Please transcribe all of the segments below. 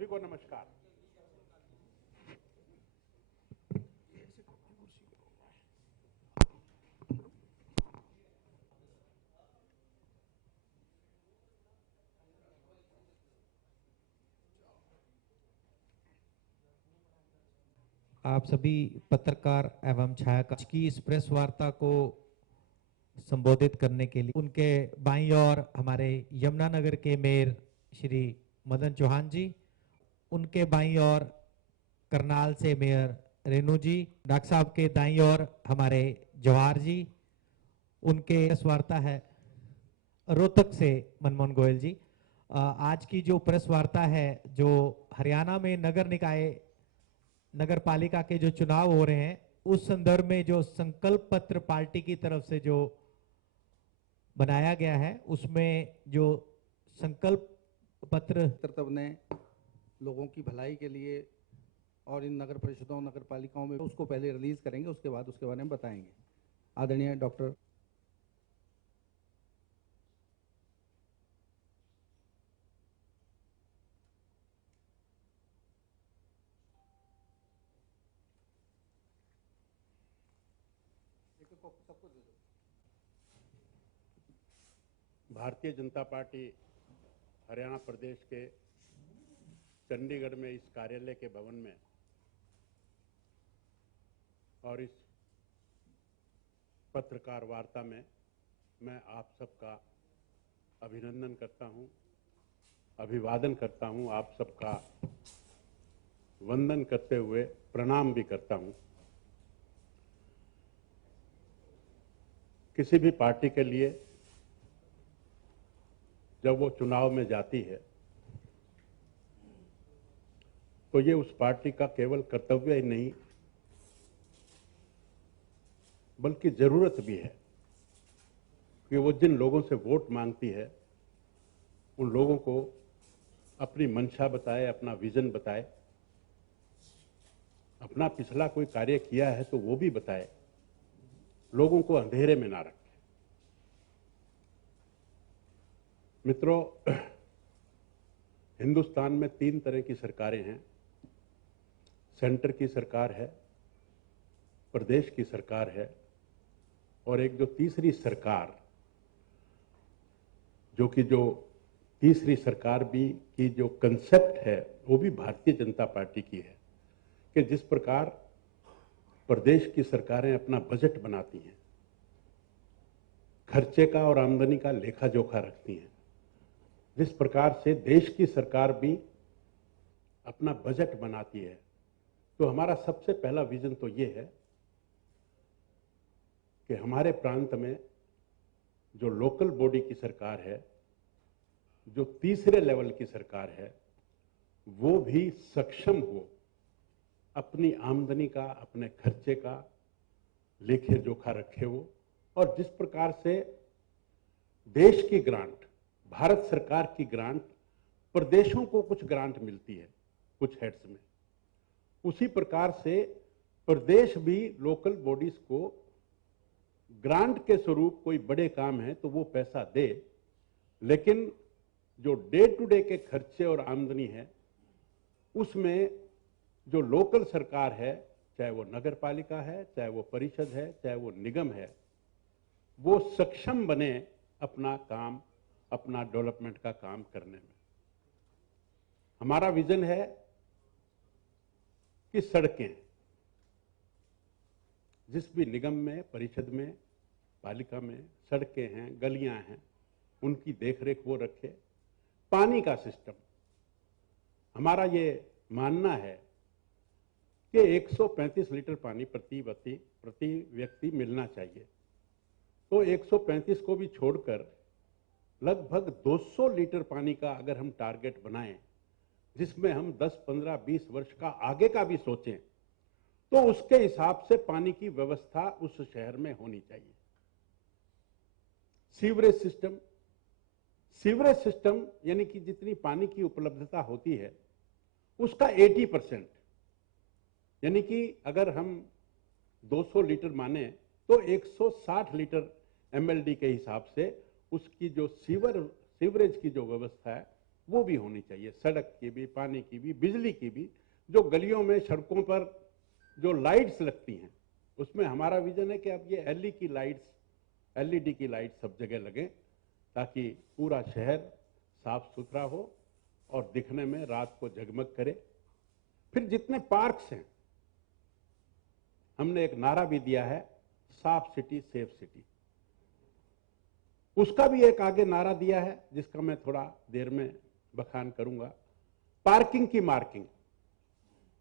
सभी को नमस्कार। आप सभी पत्रकार एवं छायाकार की इस प्रेस वार्ता को संबोधित करने के लिए उनके बाईं ओर हमारे यमुनानगर के मेयर श्री मदन चौहान जी, उनके बाईं ओर करनाल से मेयर रेणु जी, डॉक्टर साहब के दाईं ओर हमारे जवाहर जी, उनके प्रेस वार्ता है रोहतक से मनमोहन गोयल जी। आज की जो प्रेस वार्ता है, जो हरियाणा में नगर निकाय नगर पालिका के जो चुनाव हो रहे हैं उस संदर्भ में जो संकल्प पत्र पार्टी की तरफ से जो बनाया गया है, उसमें जो संकल्प पत्र नेतृत्व ने लोगों की भलाई के लिए और इन नगर परिषदों नगर पालिकाओं में उसको पहले रिलीज करेंगे, उसके बाद उसके बारे में बताएंगे। आदरणीय डॉक्टर भारतीय जनता पार्टी हरियाणा प्रदेश के चंडीगढ़ में इस कार्यालय के भवन में और इस पत्रकार वार्ता में मैं आप सबका अभिनंदन करता हूं, अभिवादन करता हूं, आप सबका वंदन करते हुए प्रणाम भी करता हूं। किसी भी पार्टी के लिए जब वो चुनाव में जाती है तो ये उस पार्टी का केवल कर्तव्य ही नहीं बल्कि जरूरत भी है कि वो जिन लोगों से वोट मांगती है उन लोगों को अपनी मंशा बताए, अपना विजन बताए, अपना पिछला कोई कार्य किया है तो वो भी बताए, लोगों को अंधेरे में ना रखे। मित्रों, हिंदुस्तान में 3 तरह की सरकारें हैं। सेंटर की सरकार है, प्रदेश की सरकार है और एक जो तीसरी सरकार, जो तीसरी सरकार भी की जो कंसेप्ट है वो भी भारतीय जनता पार्टी की है कि जिस प्रकार प्रदेश की सरकारें अपना बजट बनाती हैं, खर्चे का और आमदनी का लेखा जोखा रखती हैं, जिस प्रकार से देश की सरकार भी अपना बजट बनाती है, तो हमारा सबसे पहला विजन तो ये है कि हमारे प्रांत में जो लोकल बॉडी की सरकार है, जो तीसरे लेवल की सरकार है, वो भी सक्षम हो अपनी आमदनी का, अपने खर्चे का लेखे जोखा रखे हो। और जिस प्रकार से देश की ग्रांट, भारत सरकार की ग्रांट प्रदेशों को कुछ ग्रांट मिलती है कुछ हेड्स में, उसी प्रकार से प्रदेश भी लोकल बॉडीज को ग्रांट के स्वरूप कोई बड़े काम है तो वो पैसा दे, लेकिन जो डे टू डे के खर्चे और आमदनी है उसमें जो लोकल सरकार है, चाहे वो नगर पालिका है, चाहे वो परिषद है, चाहे वो निगम है, वो सक्षम बने अपना काम, अपना डेवलपमेंट का काम करने में। हमारा विजन है कि सड़कें जिस भी निगम में, परिषद में, पालिका में सड़कें हैं, गलियां हैं, उनकी देखरेख वो रखे। पानी का सिस्टम, हमारा ये मानना है कि 135 लीटर पानी प्रति व्यक्ति मिलना चाहिए, तो 135 को भी छोड़कर लगभग 200 लीटर पानी का अगर हम टारगेट बनाएं, जिसमें हम 10, 15, 20 वर्ष का आगे का भी सोचें, तो उसके हिसाब से पानी की व्यवस्था उस शहर में होनी चाहिए। सीवरेज सिस्टम यानी कि जितनी पानी की उपलब्धता होती है उसका 80%, यानी कि अगर हम 200 लीटर माने तो 160 लीटर MLD के हिसाब से उसकी जो सीवरेज की जो व्यवस्था है वो भी होनी चाहिए, सड़क की भी, पानी की भी, बिजली की भी। जो गलियों में, सड़कों पर जो लाइट्स लगती हैं, उसमें हमारा विजन है कि अब ये एलईडी की लाइट सब जगह लगे, ताकि पूरा शहर साफ सुथरा हो और दिखने में रात को जगमग करे। फिर जितने पार्क्स हैं, हमने एक नारा भी दिया है, साफ सिटी सेफ सिटी। उसका भी एक आगे नारा दिया है, जिसका मैं थोड़ा देर में बखान करूंगा। पार्किंग की मार्किंग,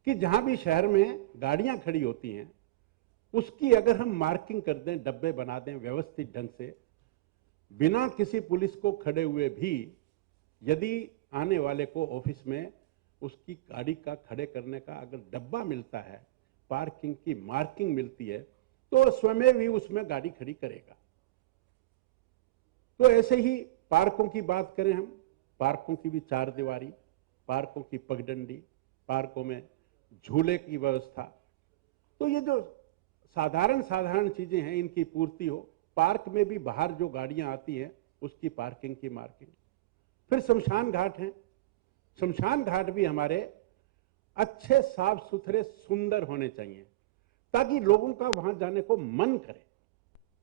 कि जहां भी शहर में गाड़ियां खड़ी होती हैं, उसकी अगर हम मार्किंग कर दें, डब्बे बना दें व्यवस्थित ढंग से, बिना किसी पुलिस को खड़े हुए भी, यदि आने वाले को ऑफिस में उसकी गाड़ी का खड़े करने का अगर डब्बा मिलता है, पार्किंग की मार्किंग मिलती है, तो स्वयं भी उसमें गाड़ी खड़ी करेगा। तो ऐसे ही पार्कों की बात करें हम, पार्कों की भी चार दीवारी, पार्कों की पगडंडी, पार्कों में झूले की व्यवस्था। तो ये जो साधारण चीजें हैं, इनकी पूर्ति हो। पार्क में भी बाहर जो गाड़ियां आती हैं, उसकी पार्किंग की मार्किंग। फिर शमशान घाट हैं, शमशान घाट भी हमारे अच्छे, साफ सुथरे, सुंदर होने चाहिए, ताकि लोगों का वहां जाने को मन करे,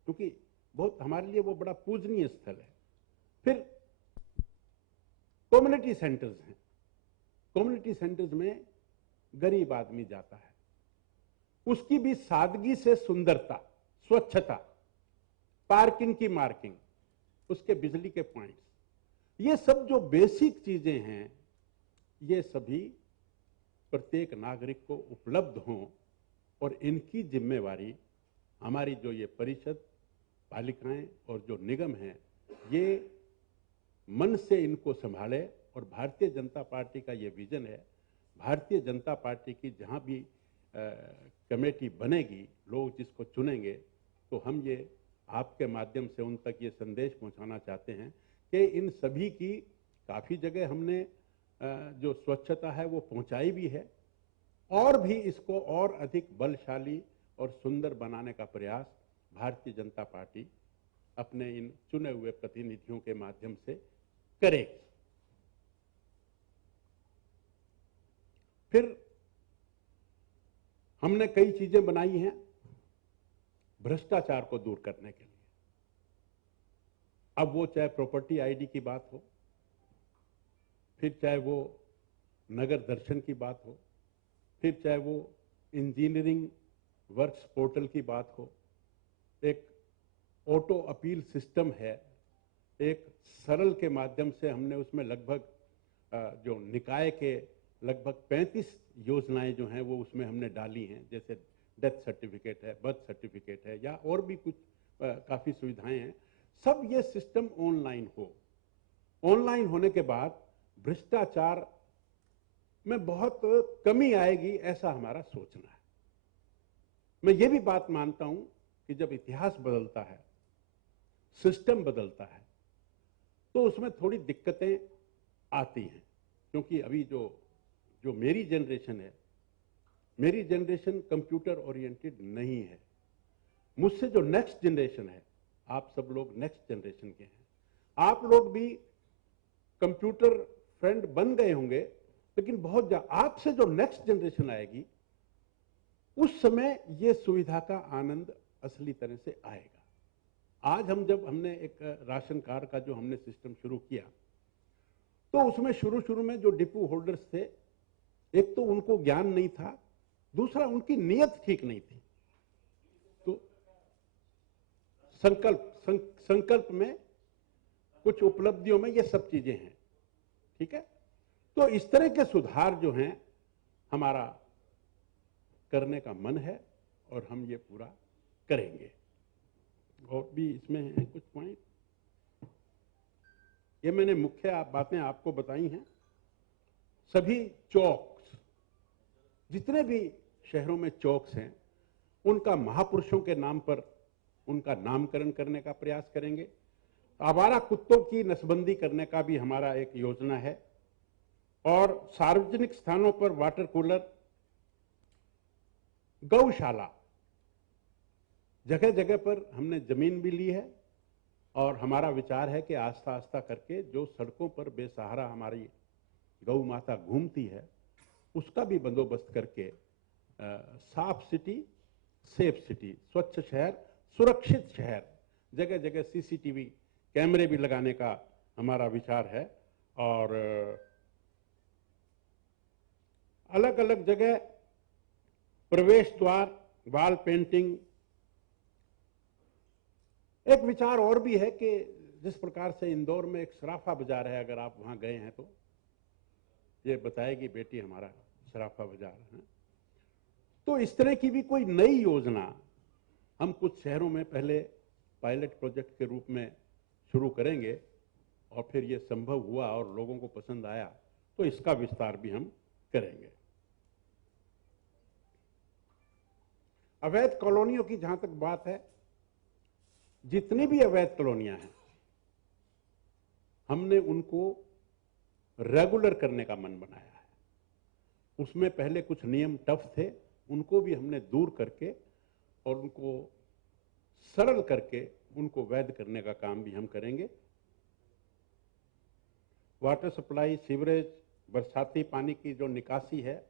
क्योंकि बहुत हमारे लिए वो बड़ा पूजनीय स्थल है। फिर कम्युनिटी सेंटर्स हैं, कम्युनिटी सेंटर्स में गरीब आदमी जाता है, उसकी भी सादगी से सुंदरता, स्वच्छता, पार्किंग की मार्किंग, उसके बिजली के पॉइंट्स, ये सब जो बेसिक चीजें हैं, ये सभी प्रत्येक नागरिक को उपलब्ध हों। और इनकी जिम्मेवारी हमारी जो ये परिषद, पालिकाएं और जो निगम हैं, ये मन से इनको संभाले। और भारतीय जनता पार्टी का ये विजन है, भारतीय जनता पार्टी की जहां भी कमेटी बनेगी, लोग जिसको चुनेंगे, तो हम ये आपके माध्यम से उन तक ये संदेश पहुंचाना चाहते हैं कि इन सभी की काफ़ी जगह हमने जो स्वच्छता है वो पहुंचाई भी है, और भी इसको और अधिक बलशाली और सुंदर बनाने का प्रयास भारतीय जनता पार्टी अपने इन चुने हुए प्रतिनिधियों के माध्यम से करेगी। फिर हमने कई चीजें बनाई हैं भ्रष्टाचार को दूर करने के लिए। अब वो चाहे प्रॉपर्टी आईडी की बात हो, फिर चाहे वो नगर दर्शन की बात हो, फिर चाहे वो इंजीनियरिंग वर्क्स पोर्टल की बात हो, एक ऑटो अपील सिस्टम है, एक सरल के माध्यम से हमने उसमें लगभग जो निकाय के लगभग 35 योजनाएं जो हैं वो उसमें हमने डाली हैं, जैसे डेथ सर्टिफिकेट है, बर्थ सर्टिफिकेट है, या और भी कुछ काफ़ी सुविधाएं हैं। सब ये सिस्टम ऑनलाइन हो। ऑनलाइन होने के बाद भ्रष्टाचार में बहुत कमी आएगी, ऐसा हमारा सोचना है। मैं ये भी बात मानता हूं कि जब इतिहास बदलता है, सिस्टम बदलता है, तो उसमें थोड़ी दिक्कतें आती हैं। क्योंकि अभी जो मेरी जनरेशन है, मेरी जनरेशन कंप्यूटर ओरिएंटेड नहीं है। मुझसे जो नेक्स्ट जनरेशन है, आप सब लोग नेक्स्ट जनरेशन के हैं, आप लोग भी कंप्यूटर फ्रेंड बन गए होंगे, लेकिन बहुत आपसे जो नेक्स्ट जनरेशन आएगी, उस समय ये सुविधा का आनंद असली तरह से आएगा। आज हमने एक राशन कार्ड का जो हमने सिस्टम शुरू किया, तो उसमें शुरू में जो डिपो होल्डर्स थे, एक तो उनको ज्ञान नहीं था, दूसरा उनकी नीयत ठीक नहीं थी। तो संकल्प में कुछ उपलब्धियों में ये सब चीजें हैं, ठीक है। तो इस तरह के सुधार जो हैं हमारा करने का मन है, और हम ये पूरा करेंगे। और भी इसमें हैं कुछ पॉइंट, ये मैंने मुख्य बातें आपको बताई हैं। सभी चौक्स, जितने भी शहरों में चौक्स हैं, उनका महापुरुषों के नाम पर उनका नामकरण करने का प्रयास करेंगे। आवारा कुत्तों की नसबंदी करने का भी हमारा एक योजना है, और सार्वजनिक स्थानों पर वाटर कूलर, गौशाला, जगह जगह पर हमने जमीन भी ली है, और हमारा विचार है कि आस्ता आस्ता करके जो सड़कों पर बेसहारा हमारी गौ माता घूमती है उसका भी बंदोबस्त करके साफ सिटी, सेफ सिटी, स्वच्छ शहर, सुरक्षित शहर, जगह जगह सीसीटीवी कैमरे भी लगाने का हमारा विचार है। और अलग अलग जगह प्रवेश द्वार, वॉल पेंटिंग। एक विचार और भी है कि जिस प्रकार से इंदौर में एक सराफा बाजार है, अगर आप वहां गए हैं तो ये बताएगी बेटी हमारा सराफा बाजार है। तो इस तरह की भी कोई नई योजना हम कुछ शहरों में पहले पायलट प्रोजेक्ट के रूप में शुरू करेंगे और फिर ये संभव हुआ और लोगों को पसंद आया तो इसका विस्तार भी हम करेंगे। अवैध कॉलोनियों की जहां तक बात है, जितनी भी अवैध कॉलोनियां हैं हमने उनको रेगुलर करने का मन बनाया है। उसमें पहले कुछ नियम टफ थे, उनको भी हमने दूर करके और उनको सरल करके उनको वैध करने का काम भी हम करेंगे। वाटर सप्लाई, सीवरेज, बरसाती पानी की जो निकासी है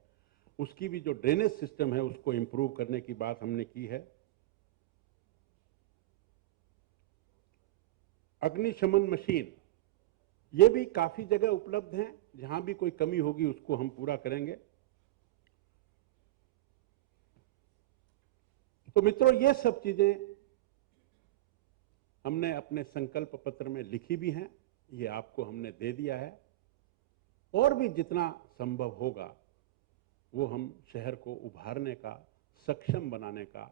उसकी भी जो ड्रेनेज सिस्टम है उसको इंप्रूव करने की बात हमने की है। अग्निशमन मशीन ये भी काफी जगह उपलब्ध हैं, जहां भी कोई कमी होगी उसको हम पूरा करेंगे। तो मित्रों, ये सब चीजें हमने अपने संकल्प पत्र में लिखी भी हैं, ये आपको हमने दे दिया है। और भी जितना संभव होगा वो हम शहर को उभारने का, सक्षम बनाने का,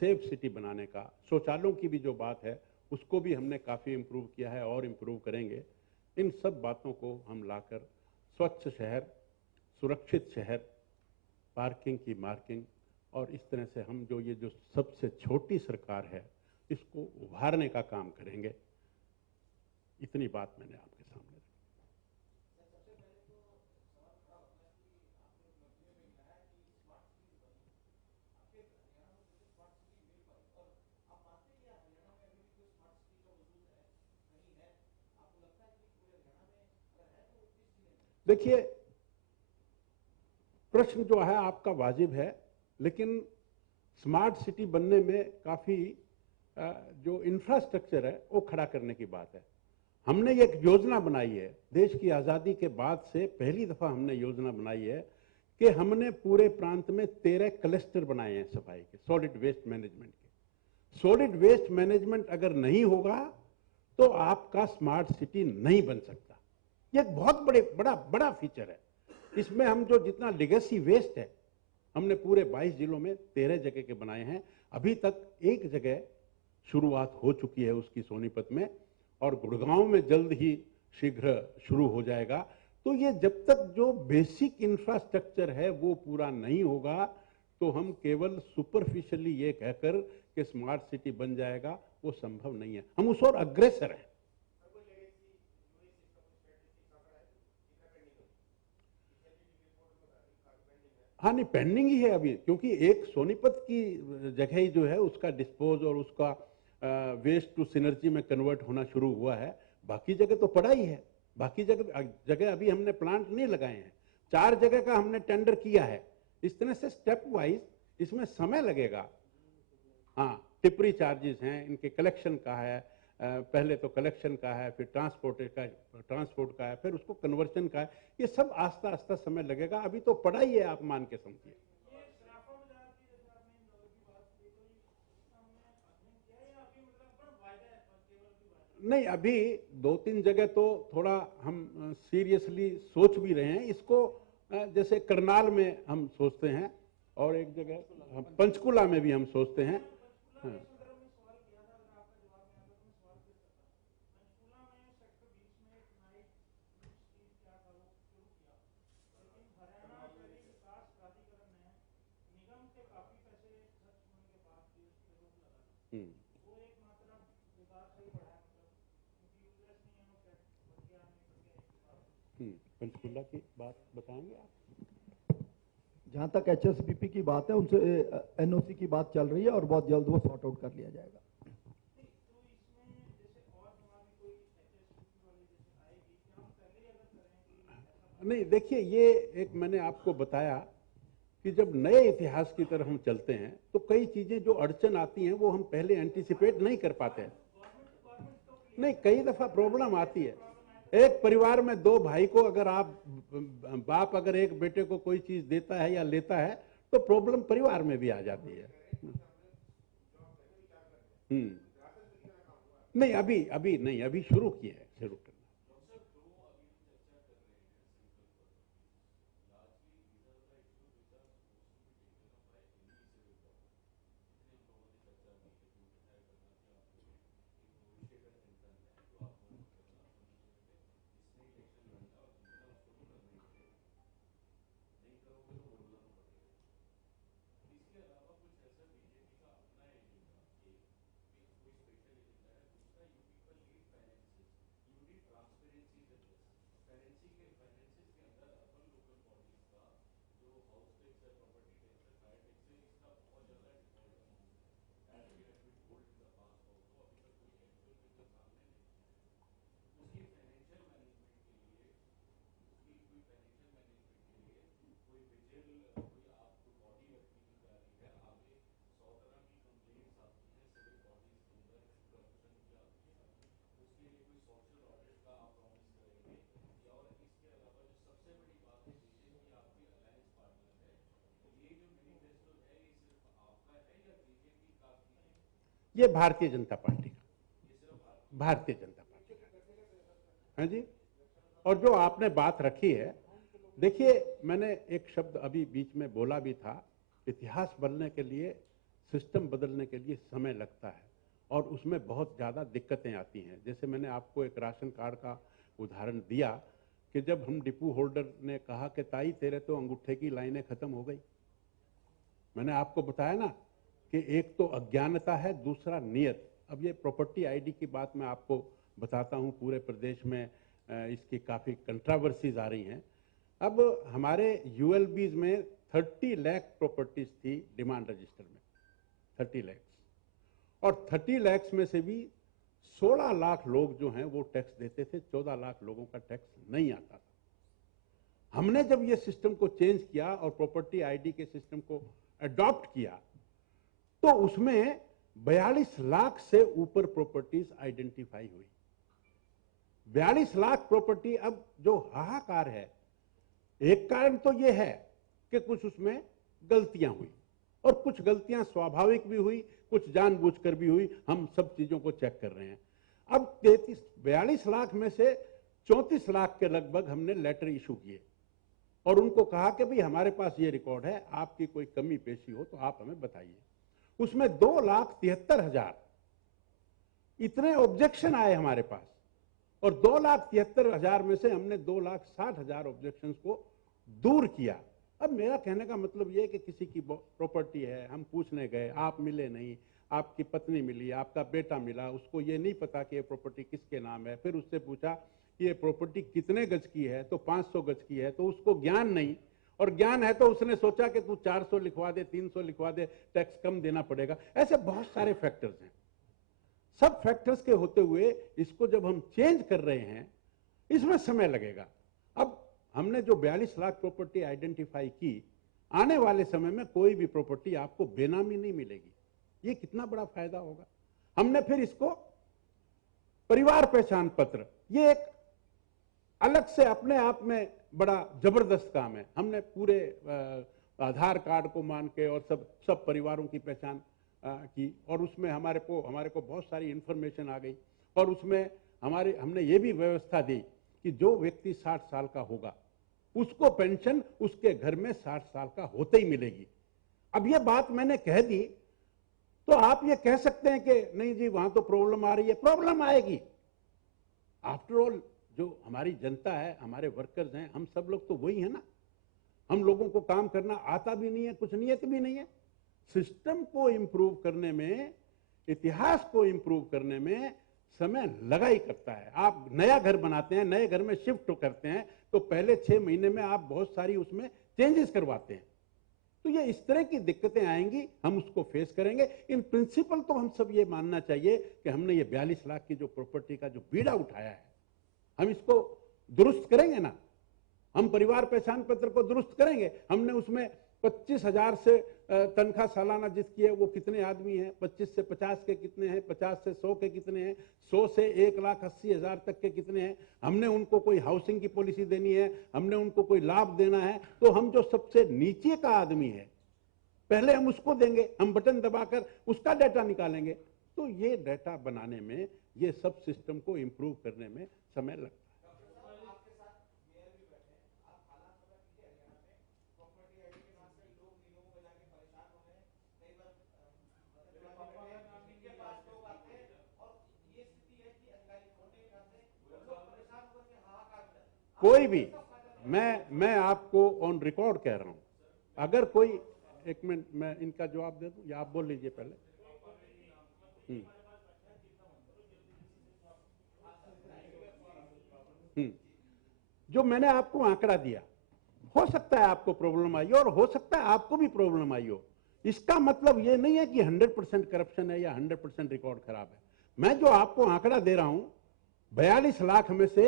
सेफ सिटी बनाने का, शौचालयों की भी जो बात है उसको भी हमने काफी इंप्रूव किया है और इंप्रूव करेंगे। इन सब बातों को हम लाकर स्वच्छ शहर, सुरक्षित शहर, पार्किंग की मार्किंग और इस तरह से हम जो ये जो सबसे छोटी सरकार है इसको उभारने का काम करेंगे। इतनी बात मैंने आपके सामने रखी। देखिए, प्रश्न जो है आपका वाजिब है, लेकिन स्मार्ट सिटी बनने में काफी जो इंफ्रास्ट्रक्चर है वो खड़ा करने की बात है। हमने एक योजना बनाई है, देश की आजादी के बाद से पहली दफा हमने योजना बनाई है कि हमने पूरे प्रांत में 13 क्लस्टर बनाए हैं सफाई के, सॉलिड वेस्ट मैनेजमेंट के। सॉलिड वेस्ट मैनेजमेंट अगर नहीं होगा तो आपका स्मार्ट सिटी नहीं बन सकता। ये एक बहुत बड़ा फीचर है। इसमें हम जो जितना लेगेसी वेस्ट है हमने पूरे 22 जिलों में 13 जगह के बनाए हैं। अभी तक एक जगह शुरुआत हो चुकी है उसकी सोनीपत में, और गुड़गांव में जल्द ही शीघ्र शुरू हो जाएगा। तो ये जब तक जो बेसिक इंफ्रास्ट्रक्चर है वो पूरा नहीं होगा तो हम केवल सुपरफिशियली ये कहकर कि स्मार्ट सिटी बन जाएगा, वो संभव नहीं है। हम उस ओर अग्रसर हैं। हाँ, नहीं, पेंडिंग ही है अभी, क्योंकि एक सोनीपत की जगह ही जो है उसका डिस्पोज और उसका वेस्ट टू सिनर्जी में कन्वर्ट होना शुरू हुआ है। बाकी जगह तो पड़ा ही है। बाकी जगह अभी हमने प्लांट नहीं लगाए हैं। 4 जगह का हमने टेंडर किया है। इस तरह से स्टेप वाइज इसमें समय लगेगा। हाँ, टिपरी चार्जेस हैं, इनके कलेक्शन का है, पहले तो कलेक्शन का है, फिर ट्रांसपोर्ट का है, फिर उसको कन्वर्शन का है। ये सब आस्ता आस्ता समय लगेगा। अभी तो पड़ा ही है, आप मान के समझिए। नहीं, अभी 2-3 जगह तो थोड़ा हम सीरियसली सोच भी रहे हैं इसको। जैसे करनाल में हम सोचते हैं और एक जगह पंचकुला में भी हम सोचते हैं। हाँ। पंचकुला की बात बताएंगे आप? जहाँ तक HSBP की बात है, उनसे NOC की बात चल रही है और बहुत जल्द वो सॉर्ट आउट कर लिया जाएगा। नहीं, देखिए, ये एक मैंने आपको बताया कि जब नए इतिहास की तरफ हम चलते हैं तो कई चीजें जो अड़चन आती हैं वो हम पहले एंटीसिपेट नहीं कर पाते हैं। नहीं, कई दफा प्रॉब्लम आती है। एक परिवार में दो भाई को अगर बाप अगर एक बेटे को कोई चीज देता है या लेता है तो प्रॉब्लम परिवार में भी आ जाती है। नहीं, अभी अभी नहीं, अभी शुरू किए है, शुरू करना। ये भारतीय जनता पार्टी का, भारतीय जनता पार्टी का, हाँ जी। और जो आपने बात रखी है, देखिए, मैंने एक शब्द अभी बीच में बोला भी था, इतिहास बदलने के लिए, सिस्टम बदलने के लिए समय लगता है और उसमें बहुत ज़्यादा दिक्कतें आती हैं। जैसे मैंने आपको एक राशन कार्ड का उदाहरण दिया कि जब हम डिपो होल्डर ने कहा कि ताई तेरे तो अंगूठे की लाइनें खत्म हो गई, मैंने आपको बताया ना कि एक तो अज्ञानता है, दूसरा नियत। अब ये प्रॉपर्टी आईडी की बात मैं आपको बताता हूँ, पूरे प्रदेश में इसकी काफ़ी कंट्रावर्सीज आ रही हैं। अब हमारे यूएलबीज में 30 लाख प्रॉपर्टीज थी डिमांड रजिस्टर में, 30 लाख, और 30 लाख में से भी 16 लाख लोग जो हैं वो टैक्स देते थे, 14 लाख लोगों का टैक्स नहीं आता था। हमने जब ये सिस्टम को चेंज किया और प्रॉपर्टी आईडी के सिस्टम को अडॉप्ट किया तो उसमें 42 लाख से ऊपर प्रॉपर्टीज आइडेंटिफाई हुई। 42 लाख प्रॉपर्टी। अब जो हाहाकार है, एक कारण तो यह है कि कुछ उसमें गलतियां हुई और कुछ गलतियां स्वाभाविक भी हुई, कुछ जानबूझकर भी हुई। हम सब चीजों को चेक कर रहे हैं। अब 42 लाख में से 34 लाख के लगभग हमने लेटर इशू किए और उनको कहा कि भाई हमारे पास ये रिकॉर्ड है, आपकी कोई कमी पेशी हो तो आप हमें बताइए। उसमें 2,73,000 इतने ऑब्जेक्शन आए हमारे पास और 2,73,000 में से हमने 2,60,000 ऑब्जेक्शंस को दूर किया। अब मेरा कहने का मतलब यह है कि किसी की प्रॉपर्टी है, हम पूछने गए, आप मिले नहीं, आपकी पत्नी मिली, आपका बेटा मिला, उसको ये नहीं पता कि ये प्रॉपर्टी किसके नाम है। फिर उससे पूछा कि ये प्रॉपर्टी कितने गज की है, तो 500 गज की है, तो उसको ज्ञान नहीं, और ज्ञान है तो उसने सोचा कि तू 400 लिखवा दे, 300 लिखवा दे, टैक्स कम देना पड़ेगा। ऐसे बहुत सारे फैक्टर्स हैं। सब फैक्टर्स के होते हुए इसको जब हम चेंज कर रहे हैं, इसमें समय लगेगा। अब हमने जो 42 लाख प्रॉपर्टी आइडेंटिफाई की, आने वाले समय में कोई भी प्रॉपर्टी आपको बेनामी नहीं मिलेगी। ये कितना बड़ा फायदा होगा। हमने फिर इसको परिवार पहचान पत्र, ये एक अलग से अपने आप में बड़ा जबरदस्त काम है। हमने पूरे आधार कार्ड को मान के और सब परिवारों की पहचान की, और उसमें हमारे को बहुत सारी इंफॉर्मेशन आ गई। और उसमें हमने ये भी व्यवस्था दी कि जो व्यक्ति 60 साल का होगा उसको पेंशन उसके घर में 60 साल का होते ही मिलेगी। अब ये बात मैंने कह दी तो आप ये कह सकते हैं कि नहीं जी वहां तो प्रॉब्लम आ रही है। प्रॉब्लम आएगी। आफ्टर ऑल जो हमारी जनता है, हमारे वर्कर्स हैं, हम सब लोग तो वही है ना। हम लोगों को काम करना आता भी नहीं है, कुछ नियत भी नहीं है। सिस्टम को इंप्रूव करने में, इतिहास को इंप्रूव करने में समय लगा ही करता है। आप नया घर बनाते हैं, नए घर में शिफ्ट करते हैं तो पहले 6 महीने में आप बहुत सारी उसमें चेंजेस करवाते हैं। तो ये इस तरह की दिक्कतें आएंगी, हम उसको फेस करेंगे। इन प्रिंसिपल तो हम सब ये मानना चाहिए कि हमने ये 42 लाख की जो प्रॉपर्टी का जो बीड़ा उठाया है, हम इसको दुरुस्त करेंगे ना। हम परिवार पहचान पत्र को दुरुस्त करेंगे। हमने उसमें 25,000 से तनख्वाह सालाना जिसकी है वो कितने आदमी हैं, 25 से 50 के कितने हैं, 50 से 100 के कितने हैं, 100 से 1,80,000 तक के कितने हैं, हमने उनको कोई हाउसिंग की पॉलिसी देनी है, हमने उनको कोई लाभ देना है, तो हम जो सबसे नीचे का आदमी है पहले हम उसको देंगे, हम बटन दबाकर उसका डाटा निकालेंगे। तो ये डाटा बनाने में, ये सब सिस्टम को इंप्रूव करने में समय लगता है। कोई भी, मैं आपको ऑन रिकॉर्ड कह रहा हूं, अगर कोई, एक मिनट मैं इनका जवाब दे दूं या आप बोल लीजिए पहले। जो मैंने आपको आंकड़ा दिया, हो सकता है आपको प्रॉब्लम आई हो और हो सकता है आपको भी प्रॉब्लम आई हो, इसका मतलब ये नहीं है कि 100% करप्शन है या 100% रिकॉर्ड खराब है। मैं जो आपको आंकड़ा दे रहा हूं, 42 लाख में से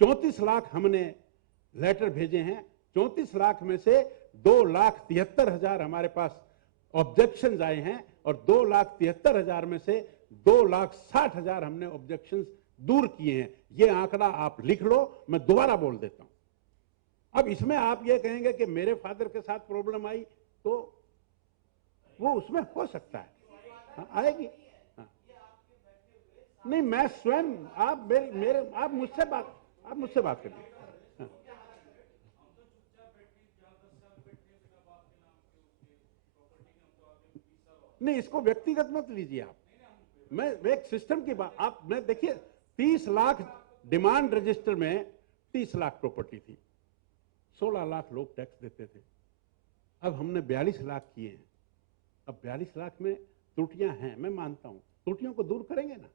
34 लाख हमने लेटर भेजे हैं, 34 लाख में से 2,73,000 हमारे पास ऑब्जेक्शंस आए हैं और 2,73,000 में से 2,60,000 हमने ऑब्जेक्शंस दूर किए हैं। ये आंकड़ा आप लिख लो, मैं दोबारा बोल देता हूं। अब इसमें आप ये कहेंगे कि मेरे फादर के साथ प्रॉब्लम आई, तो वो उसमें हो सकता है, हाँ, आएगी। हाँ। नहीं, मैं स्वयं, आप मेरे आप मुझसे बात करिए। हाँ। नहीं, इसको व्यक्तिगत मत लीजिए आप, मैं एक सिस्टम की बात, आप मैं देखिए 30 लाख डिमांड रजिस्टर में 30 लाख प्रॉपर्टी थी, 16 लाख लोग टैक्स देते थे। अब हमने 42 लाख किए हैं। अब 42 लाख में त्रुटियां हैं, मैं मानता हूं, त्रुटियों को दूर करेंगे ना।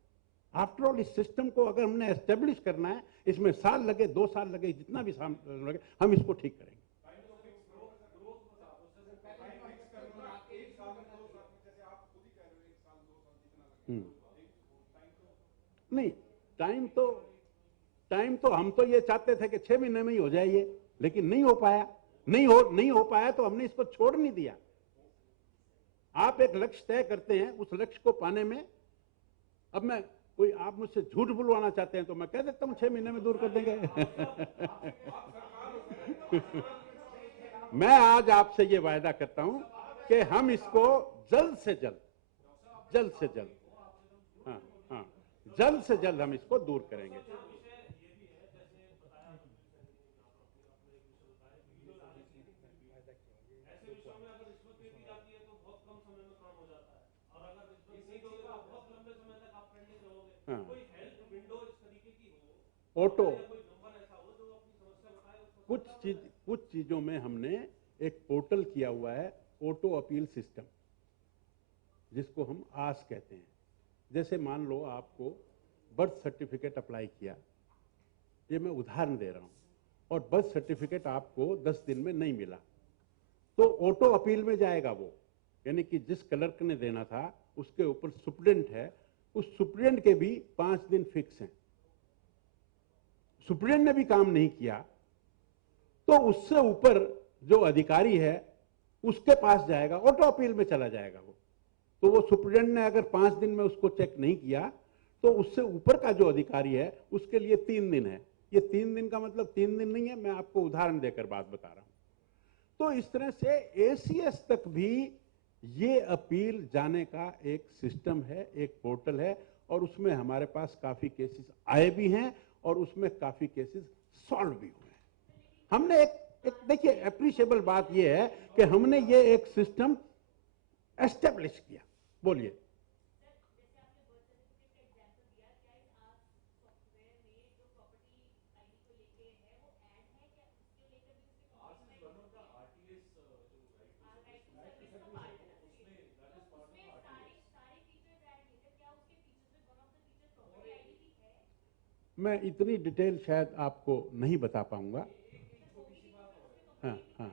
आफ्टर ऑल इस सिस्टम को अगर हमने एस्टेब्लिश करना है, इसमें साल लगे, 2 साल लगे, जितना भी साल लगे, हम इसको ठीक करेंगे। नहीं, टाइम तो हम तो ये चाहते थे कि 6 महीने में ही हो जाए ये, लेकिन नहीं हो पाया। नहीं हो पाया तो हमने इसको छोड़ नहीं दिया। आप एक लक्ष्य तय करते हैं, उस लक्ष्य को पाने में, अब मैं कोई, आप मुझसे झूठ बुलवाना चाहते हैं तो मैं कह देता हूं 6 महीने में दूर कर देंगे। मैं आज आपसे ये वायदा करता हूं कि हम इसको जल्द से जल्द, हाँ हाँ, जल्द से जल्द हम इसको दूर करेंगे। हाँ। ऑटो, कुछ चीजों में हमने एक पोर्टल किया हुआ है, ऑटो अपील सिस्टम, जिसको हम आस कहते हैं। जैसे मान लो आपको बर्थ सर्टिफिकेट अप्लाई किया, ये मैं उदाहरण दे रहा हूं, और बर्थ सर्टिफिकेट आपको 10 दिन में नहीं मिला, तो ऑटो अपील में जाएगा वो, यानी कि जिस क्लर्क ने देना था उसके ऊपर सुप्रीडेंट है, उस सुप्रीडेंट के भी 5 दिन फिक्स हैं। सुप्रीडेंट ने भी काम नहीं किया तो उससे ऊपर जो अधिकारी है उसके पास जाएगा, ऑटो अपील में चला जाएगा वो। तो वो सुप्रीडेंट ने अगर 5 दिन में उसको चेक नहीं किया तो उससे ऊपर का जो अधिकारी है उसके लिए 3 दिन है। ये 3 दिन का मतलब 3 दिन नहीं है, मैं आपको उदाहरण देकर बात बता रहा हूं। तो इस तरह से एसीएस तक भी ये अपील जाने का एक सिस्टम है, एक पोर्टल है, और उसमें हमारे पास काफी केसेस आए भी हैं और उसमें काफी केसेस सॉल्व भी हुए हैं। हमने एक देखिए एप्रिशिएबल बात यह है कि हमने ये एक सिस्टम एस्टेब्लिश किया। बोलिए। मैं इतनी डिटेल शायद आपको नहीं बता पाऊंगा। हाँ हाँ।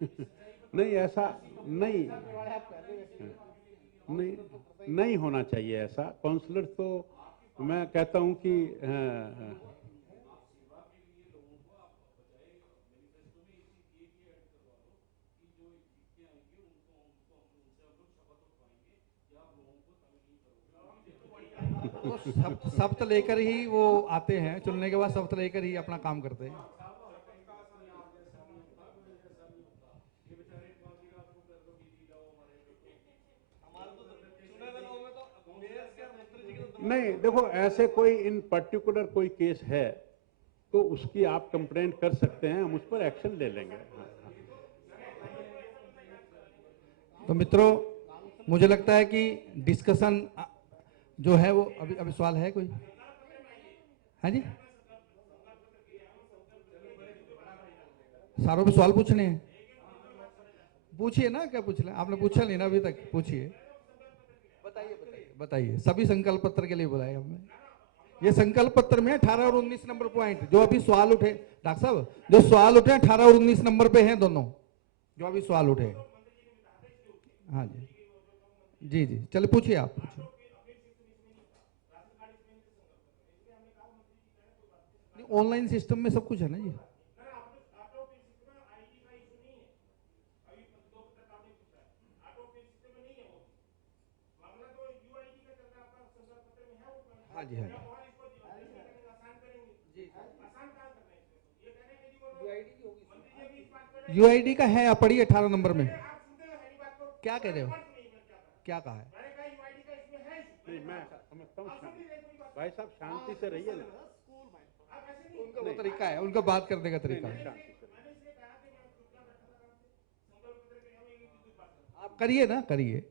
नहीं, ऐसा नहीं, नहीं, नहीं होना चाहिए ऐसा। काउंसलर तो मैं कहता हूं कि तो शब्द लेकर ही वो आते हैं, चुनने के बाद शब्द लेकर ही अपना काम करते हैं। नहीं, देखो ऐसे कोई इन पर्टिकुलर कोई केस है तो उसकी आप कंप्लेंट कर सकते हैं, हम उस पर एक्शन ले लेंगे। तो मित्रों, मुझे लगता है कि डिस्कशन जो है वो अभी सवाल है कोई? हाँ जी, सारों पे सवाल पूछने हैं, पूछिए ना। क्या पूछ रहे हैं? आपने पूछा नहीं ना अभी तक, पूछिए, बताइए। सभी संकल्प पत्र के लिए बुलाए हमने। ये संकल्प पत्र में 18 और 19 नंबर पॉइंट जो अभी सवाल उठे, डॉक्टर साहब जो सवाल उठे 18 और 19 नंबर पे हैं दोनों, जो अभी सवाल उठे। हाँ जी, जी जी, चलिए पूछिए, आप पूछिए। ऑनलाइन सिस्टम में सब कुछ है ना जी। हाँ जी, हाँ जी, यूआईडी का है, आप पढ़िए 18 नंबर में। क्या कह रहे हो? क्या कहा है? नहीं, मैं समझता हूँ, भाई साहब शांति से रहिए ना। उनका वो तरीका है, उनका बात करने का तरीका है। आप करिए ना, करिए।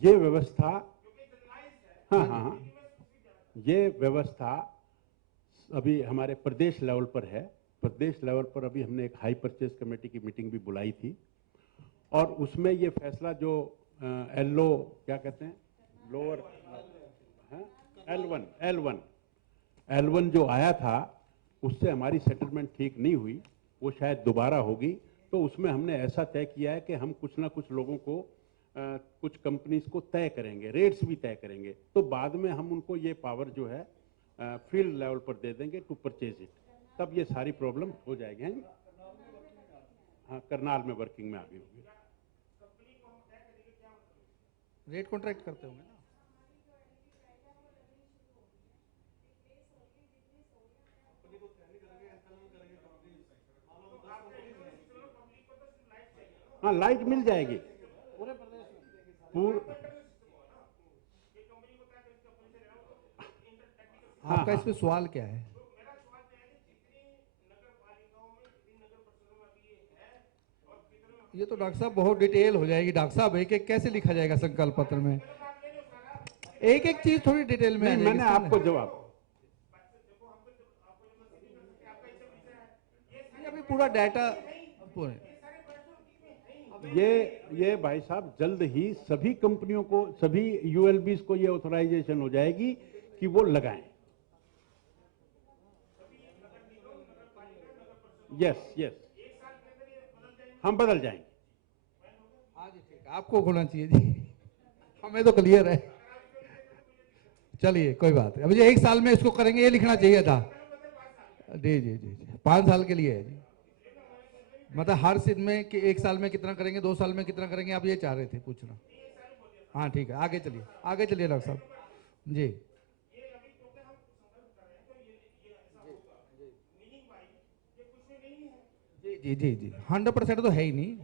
ये व्यवस्था, हाँ हाँ हाँ, ये व्यवस्था अभी हमारे प्रदेश लेवल पर है। प्रदेश लेवल पर अभी हमने एक हाई परचेज कमेटी की मीटिंग भी बुलाई थी और उसमें ये फैसला जो एलओ क्या कहते हैं, लोअर L1 जो आया था उससे हमारी सेटलमेंट ठीक नहीं हुई, वो शायद दोबारा होगी। तो उसमें हमने ऐसा तय किया है कि हम कुछ ना कुछ लोगों को कुछ कंपनीज को तय करेंगे, रेट्स भी तय करेंगे, तो बाद में हम उनको ये पावर जो है फील्ड लेवल पर दे देंगे टू परचेज इट, तब ये सारी प्रॉब्लम हो जाएगी। हैं जी, हाँ, करनाल में वर्किंग में आ गई होगी। रेट कॉन्ट्रैक्ट करते होंगे ना। हाँ, लाइट मिल जाएगी आपका इसमें सवाल क्या है? ये तो डॉक्टर साहब बहुत डिटेल हो जाएगी। डॉक्टर साहब एक एक कैसे लिखा जाएगा संकल्प पत्र में? एक एक चीज थोड़ी डिटेल में। मैंने आपको जवाब, अभी पूरा डाटा ये भाई साहब जल्द ही सभी कंपनियों को, सभी यूएलबीज को ये ऑथराइजेशन हो जाएगी कि वो लगाएं। यस, हम बदल जाएंगे। हाँ जी, ठीक है, आपको होना चाहिए जी, हमें तो क्लियर है। चलिए कोई बात नहीं, अभी 1 साल में इसको करेंगे, ये लिखना चाहिए था। जी जी जी, 5 साल के लिए है जी, मतलब हर सिद्ध में कि 1 साल में कितना करेंगे, 2 साल में कितना करेंगे, आप ये चाह रहे थे पूछना। हाँ ठीक है, आगे चलिए, आगे चलिए डॉक्टर साहब जी। जी जी जी, 100% तो है ही नहीं।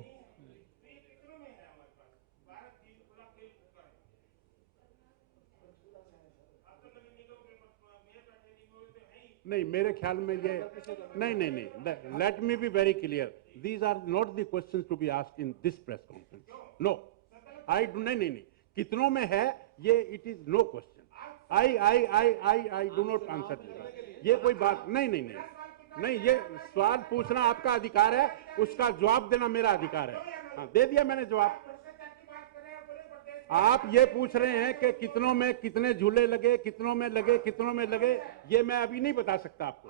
नहीं, मेरे ख्याल में ये नहीं, let me be very clear, these are not the questions to be asked in this press conference. No, I do नहीं, कितनों में है ये, it is no question. I do not answer. ये कोई बात नहीं, नहीं, ये सवाल पूछना आपका अधिकार है, उसका जवाब देना मेरा अधिकार है। हाँ, दे दिया मैंने जवाब। आप ये पूछ रहे हैं कि कितनों में कितने झूले लगे, कितनों में लगे, कितनों में लगे, ये मैं अभी नहीं बता सकता आपको।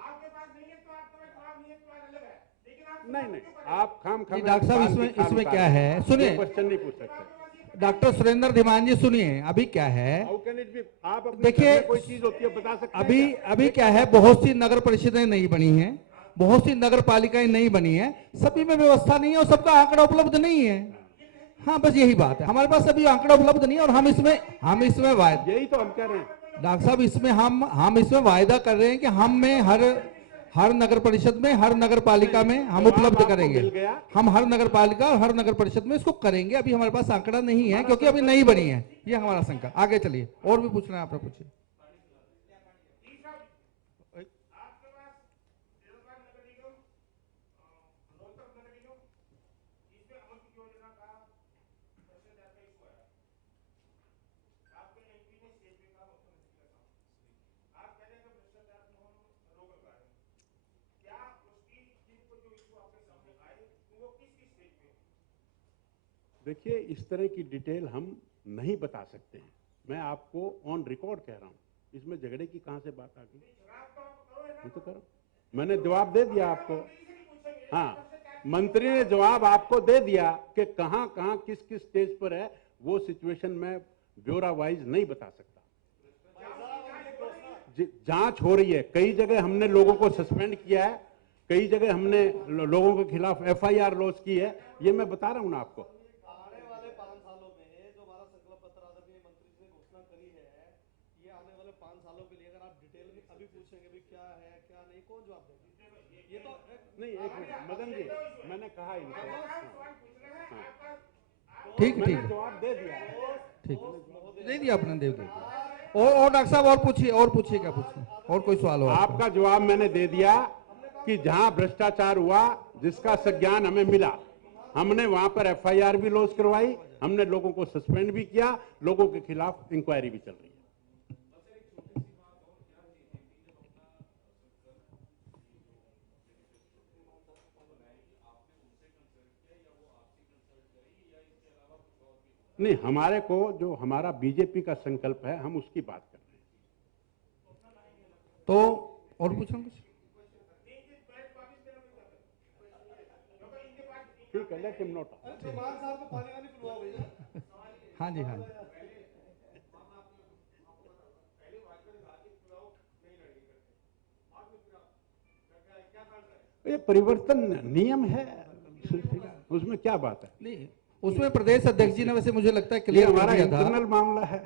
नहीं, आप खाम खाम डॉक्टर साहब इसमें क्या है, सुनिए, क्वेश्चन नहीं पूछ सकते। डॉक्टर सुरेंद्र धीमान जी सुनिए, अभी क्या है, हाउ कैन इट बी, आप अपने देखिए, घर में कोई चीज होती है बता सकते हैं? अभी क्या है, बहुत सी नगर परिषदें नहीं बनी हैं, बहुत सी नगर पालिकाएं नहीं बनी है, सभी में व्यवस्था नहीं है और सबका आंकड़ा उपलब्ध नहीं है। हाँ, बस यही बात है, हमारे पास अभी आंकड़ा उपलब्ध नहीं है और हम इसमें वायदा, यही तो हम कह रहे हैं डॉक्टर साहब, इसमें हम इसमें वायदा कर रहे हैं कि हम में हर नगर परिषद में, हर नगर पालिका में हम उपलब्ध करेंगे। हम हर नगर पालिका और हर नगर परिषद में इसको करेंगे। अभी हमारे पास आंकड़ा नहीं है क्योंकि अभी नहीं बनी है, ये हमारा संकल्प। आगे चलिए, और भी पूछना है आपने, पूछिए। देखिए, इस तरह की डिटेल हम नहीं बता सकते हैं। मैं आपको ऑन रिकॉर्ड कह रहा हूं, इसमें झगड़े की कहां से बात आ गई? मैं तो करो, मैंने जवाब दे दिया आपको। हाँ, मंत्री ने जवाब आपको दे दिया कि कहां कहां किस किस स्टेज पर है, वो सिचुएशन में ब्योरा वाइज नहीं बता सकता। जांच हो रही है, कई जगह हमने लोगों को सस्पेंड किया है, कई जगह हमने लोगों के खिलाफ FIR लॉन्च की है, ये मैं बता रहा हूं ना आपको। आने वाले 5 सालों में जो हमारा संकल्प पत्र आदरणीय मंत्री जी ने घोषणा करी है, ये आने वाले 5 सालों के लिए अगर आप डिटेल में अभी पूछेंगे भी क्या है क्या नहीं, कौन जवाब देगा? ये तो नहीं, एक मिनट मदन जी, मैंने कहा इनको, ठीक मैंने ठीक जवाब दे दिया, ठीक दे दिया आपने, दे दिया। और डॉक्टर साहब, और पूछिए क्या पूछना, और कोई सवाल हो आपका जवाब मैंने दे दिया कि जहां भ्रष्टाचार हुआ, जिसका संज्ञान हमें मिला, हमने वहां पर FIR भी लॉन्च करवाई, हमने लोगों को सस्पेंड भी किया, लोगों के खिलाफ इंक्वायरी भी चल रही है। नहीं, हमारे को जो हमारा बीजेपी का संकल्प है, हम उसकी बात कर रहे हैं। तो और पूछना कुछ? ठीक है, लेट हिम नोट। हाँ जी, हाँ जी। ये परिवर्तन नियम है, उसमें क्या बात है? नहीं, उसमें प्रदेश अध्यक्ष जी ने, वैसे मुझे लगता है ये क्लियर हमारा कर दिया था। इंटरनल मामला है।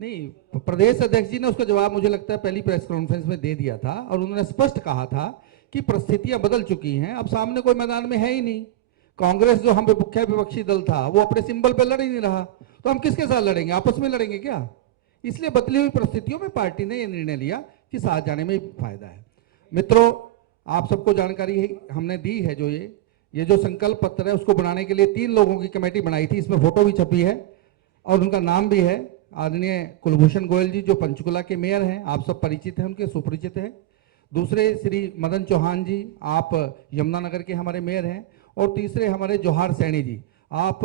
नहीं, प्रदेश अध्यक्ष जी ने उसका जवाब मुझे लगता है पहली प्रेस कॉन्फ्रेंस में दे दिया था और उन्होंने स्पष्ट कहा था कि परिस्थितियां बदल चुकी हैं, अब सामने कोई मैदान में है ही नहीं। कांग्रेस जो हम मुख्य विपक्षी दल था, वो अपने सिंबल पे लड़ ही नहीं रहा, तो हम किसके साथ लड़ेंगे? आपस में लड़ेंगे क्या? इसलिए बदली हुई परिस्थितियों में पार्टी ने यह निर्णय लिया कि साथ जाने में फायदा है। मित्रों, आप सबको जानकारी हमने दी है, जो ये जो संकल्प पत्र है, उसको बनाने के लिए 3 लोगों की कमेटी बनाई थी, इसमें फोटो भी छपी है और उनका नाम भी है। आदरणीय कुलभूषण गोयल जी, जो पंचकुला के मेयर हैं, आप सब परिचित हैं, उनके सुपरिचित हैं। दूसरे श्री मदन चौहान जी, आप यमुनानगर के हमारे मेयर हैं। और तीसरे हमारे जौहर सैनी जी, आप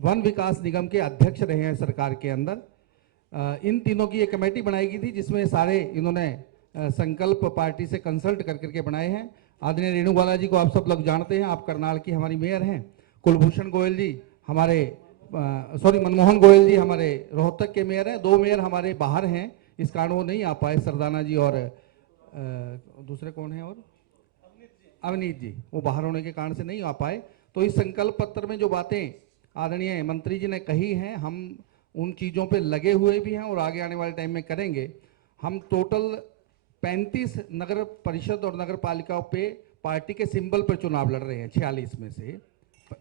वन विकास निगम के अध्यक्ष रहे हैं सरकार के अंदर। इन तीनों की एक कमेटी बनाई गई थी, जिसमें सारे इन्होंने संकल्प पार्टी से कंसल्ट कर करके बनाए हैं। आदरणीय रेणु बाला जी को आप सब लोग जानते हैं, आप करनाल की हमारी मेयर हैं। कुलभूषण गोयल जी हमारे मनमोहन गोयल जी हमारे रोहतक के मेयर हैं। 2 मेयर हमारे बाहर हैं, इस कारण वो नहीं आ पाए, सरदाना जी और दूसरे कौन है, और अवनीत जी, वो बाहर होने के कारण से नहीं आ पाए। तो इस संकल्प पत्र में जो बातें आदरणीय मंत्री जी ने कही हैं, हम उन चीज़ों पे लगे हुए भी हैं और आगे आने वाले टाइम में करेंगे। हम टोटल 35 नगर परिषद और नगर पालिकाओं पे पार्टी के सिंबल पर चुनाव लड़ रहे हैं। 46 में से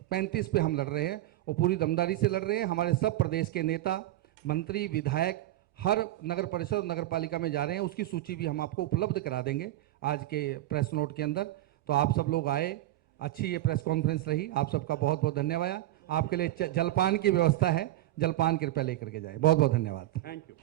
35 पे हम लड़ रहे हैं और पूरी दमदारी से लड़ रहे हैं। हमारे सब प्रदेश के नेता, मंत्री, विधायक हर नगर परिषद और नगर पालिका में जा रहे हैं। उसकी सूची भी हम आपको उपलब्ध करा देंगे आज के प्रेस नोट के अंदर। तो आप सब लोग आए, अच्छी ये प्रेस कॉन्फ्रेंस रही, आप सबका बहुत बहुत धन्यवाद। आपके लिए जलपान की व्यवस्था है, जलपान कृपया लेकर के जाए। बहुत बहुत धन्यवाद। Thank you.